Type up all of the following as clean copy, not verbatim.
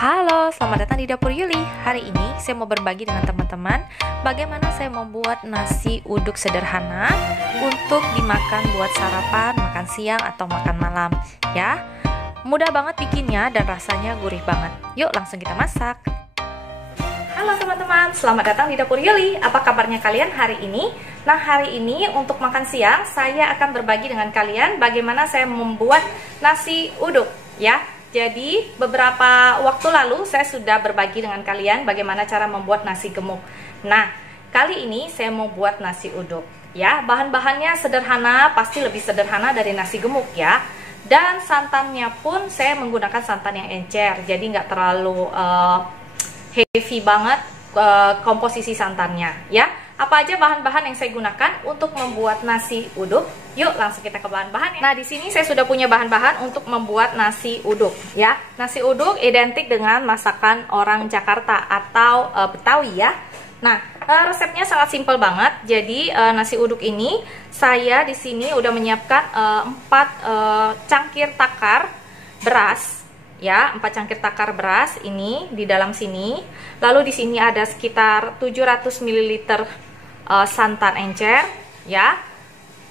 Halo, selamat datang di Dapur Yuli. Hari ini saya mau berbagi dengan teman-teman bagaimana saya membuat nasi uduk sederhana untuk dimakan buat sarapan, makan siang, atau makan malam. Ya, mudah banget bikinnya dan rasanya gurih banget. Yuk langsung kita masak. Halo teman-teman, selamat datang di Dapur Yuli. Apa kabarnya kalian hari ini? Nah, hari ini untuk makan siang saya akan berbagi dengan kalian bagaimana saya membuat nasi uduk, ya. Jadi beberapa waktu lalu saya sudah berbagi dengan kalian bagaimana cara membuat nasi gemuk. Nah, kali ini saya mau buat nasi uduk. Ya, bahan-bahannya sederhana, pasti lebih sederhana dari nasi gemuk ya. Dan santannya pun saya menggunakan santan yang encer, jadi nggak terlalu heavy banget komposisi santannya. Ya, apa aja bahan-bahan yang saya gunakan untuk membuat nasi uduk? Yuk langsung kita ke bahan-bahannya. Nah, di sini saya sudah punya bahan-bahan untuk membuat nasi uduk ya. Nasi uduk identik dengan masakan orang Jakarta atau Betawi ya. Nah, resepnya sangat simpel banget. Jadi nasi uduk ini saya di sini udah menyiapkan 4 cangkir takar beras ya, 4 cangkir takar beras ini di dalam sini. Lalu di sini ada sekitar 700 ml santan encer ya.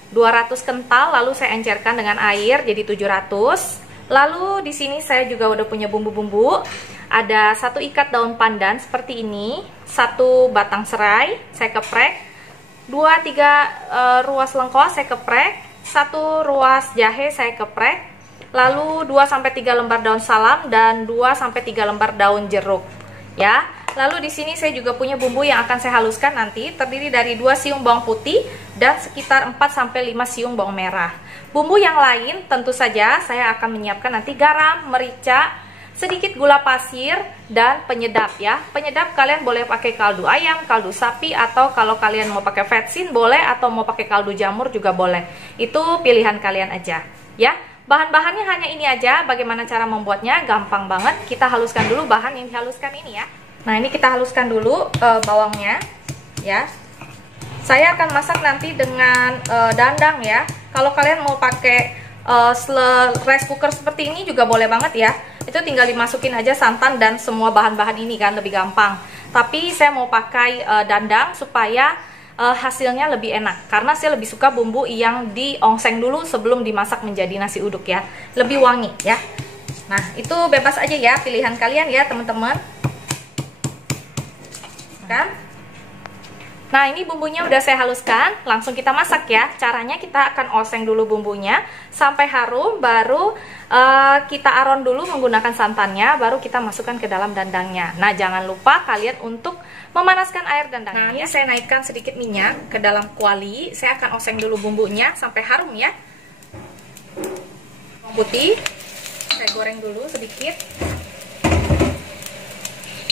200 kental, lalu saya encerkan dengan air jadi 700. Lalu di sini saya juga udah punya bumbu-bumbu. Ada 1 ikat daun pandan seperti ini, 1 batang serai saya keprek, 2-3 ruas lengkuas saya keprek, 1 ruas jahe saya keprek, lalu 2-3 lembar daun salam dan 2-3 lembar daun jeruk ya. Lalu di sini saya juga punya bumbu yang akan saya haluskan nanti, terdiri dari 2 siung bawang putih dan sekitar 4-5 siung bawang merah. Bumbu yang lain tentu saja saya akan menyiapkan nanti garam, merica, sedikit gula pasir dan penyedap ya. Penyedap kalian boleh pakai kaldu ayam, kaldu sapi, atau kalau kalian mau pakai vetsin boleh, atau mau pakai kaldu jamur juga boleh. Itu pilihan kalian aja ya. Bahan-bahannya hanya ini aja. Bagaimana cara membuatnya? Gampang banget. Kita haluskan dulu bahan yang dihaluskan ini ya. Nah, ini kita haluskan dulu bawangnya ya. Saya akan masak nanti dengan dandang ya. Kalau kalian mau pakai rice cooker seperti ini juga boleh banget ya. Itu tinggal dimasukin aja santan dan semua bahan-bahan ini kan, lebih gampang. Tapi saya mau pakai dandang supaya hasilnya lebih enak, karena saya lebih suka bumbu yang diongseng dulu sebelum dimasak menjadi nasi uduk ya. Lebih wangi ya. Nah, itu bebas aja ya, pilihan kalian ya teman-teman. Kan? Nah, ini bumbunya udah saya haluskan, langsung kita masak ya. Caranya kita akan oseng dulu bumbunya sampai harum, baru kita aron dulu menggunakan santannya, baru kita masukkan ke dalam dandangnya. Nah, jangan lupa kalian untuk memanaskan air dandangnya. Nah, ini saya naikkan sedikit minyak ke dalam kuali. Saya akan oseng dulu bumbunya sampai harum ya. Bawang putih saya goreng dulu sedikit.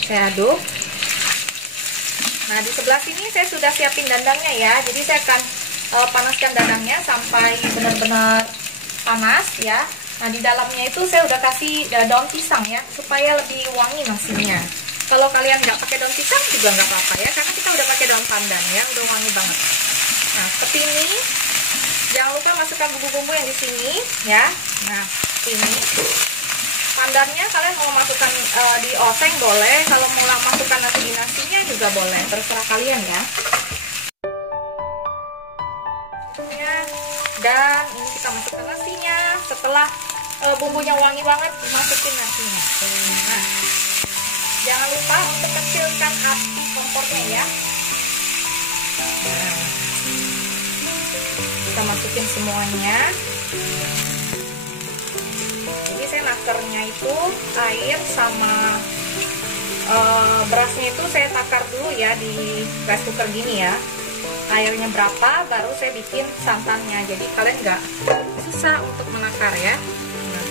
Saya aduk. Nah, di sebelah sini saya sudah siapin dandangnya ya. Jadi saya akan panaskan dandangnya sampai benar-benar panas ya. Nah, di dalamnya itu saya udah kasih daun pisang ya, supaya lebih wangi nasinya. Kalau kalian nggak pakai daun pisang juga nggak apa-apa ya, karena kita udah pakai daun pandan ya, udah wangi banget. Nah, seperti ini. Jangan lupa masukkan bumbu-bumbu yang di sini ya. Nah, ini pandannya kalian mau masukkan di oseng boleh, kalau mau masukkan nanti di nasinya juga boleh, terserah kalian ya. Dan ini kita masukkan nasinya. Setelah bumbunya wangi banget, masukin nasinya. Nah, jangan lupa untuk kecilkan api kompornya ya. Nah, kita masukin semuanya. Jadi saya nakernya itu air sama berasnya itu saya takar dulu ya di rice cooker gini ya. Airnya berapa baru saya bikin santannya, jadi kalian nggak susah untuk menakar ya. Nah,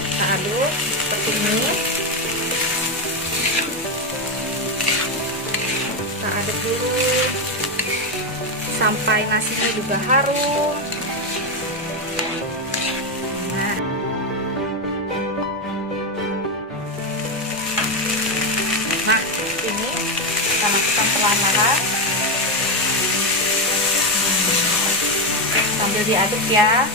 kita aduk seperti ini. Kita aduk dulu sampai nasinya juga harum. Nah, ini kita masukkan perlahan-lahan sambil diaduk ya.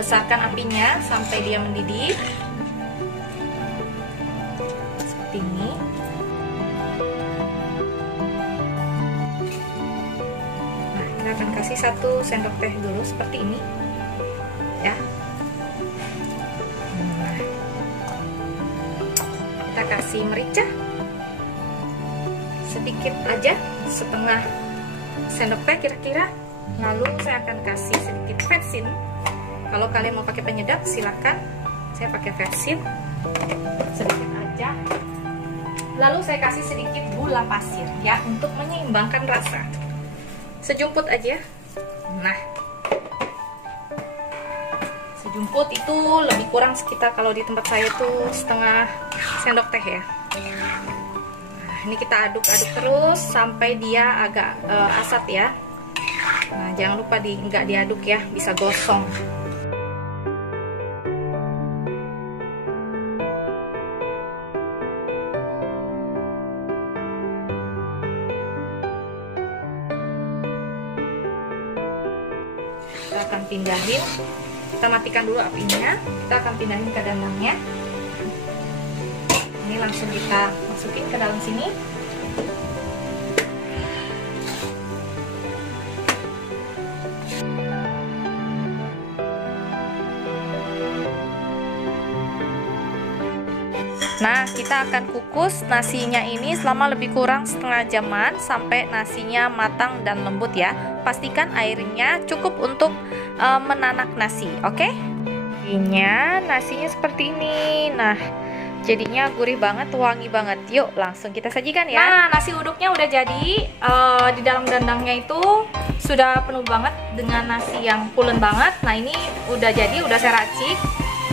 besarkan apinya sampai dia mendidih seperti ini. Nah, kita akan kasih 1 sendok teh dulu seperti ini ya. Nah, kita kasih merica sedikit aja, setengah sendok teh kira-kira. Lalu saya akan kasih sedikit vetsin. Kalau kalian mau pakai penyedap silakan, saya pakai vetsin sedikit aja. Lalu saya kasih sedikit gula pasir ya, untuk menyeimbangkan rasa. Sejumput aja. Nah, sejumput itu lebih kurang sekitar, kalau di tempat saya itu setengah sendok teh ya. Nah, ini kita aduk-aduk terus sampai dia agak asat ya. Nah, jangan lupa nggak diaduk ya, bisa gosong. Kita akan pindahin, kita matikan dulu apinya, kita akan pindahin ke dandangnya. Ini langsung kita masukin ke dalam sini. Nah, kita akan kukus nasinya ini selama lebih kurang setengah jaman sampai nasinya matang dan lembut ya. Pastikan airnya cukup untuk menanak nasi, oke? Jadinya nasinya seperti ini. Nah, jadinya gurih banget, wangi banget. Yuk, langsung kita sajikan ya. Nah, nasi uduknya udah jadi. Di dalam dandangnya itu sudah penuh banget dengan nasi yang pulen banget. Nah, ini udah jadi, udah saya racik.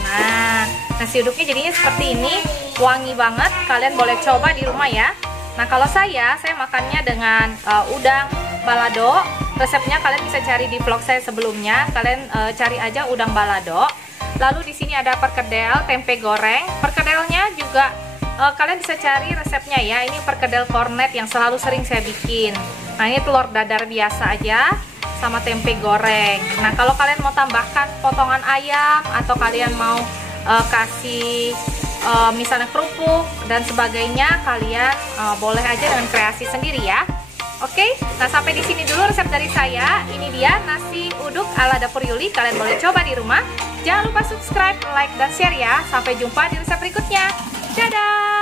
Nah, nasi uduknya jadinya seperti ini, wangi banget. Kalian boleh coba di rumah ya. Nah, kalau saya makannya dengan udang balado. Resepnya kalian bisa cari di vlog saya sebelumnya. Kalian cari aja udang balado. Lalu di sini ada perkedel, tempe goreng. Perkedelnya juga kalian bisa cari resepnya ya. Ini perkedel kornet yang selalu sering saya bikin. Nah, ini telur dadar biasa aja sama tempe goreng. Nah, kalau kalian mau tambahkan potongan ayam atau kalian mau kasih misalnya kerupuk dan sebagainya, kalian boleh aja dengan kreasi sendiri ya. Oke, nah sampai di sini dulu resep dari saya. Ini dia nasi uduk ala Dapur Yuli. Kalian boleh coba di rumah. Jangan lupa subscribe, like, dan share ya. Sampai jumpa di resep berikutnya. Dadah!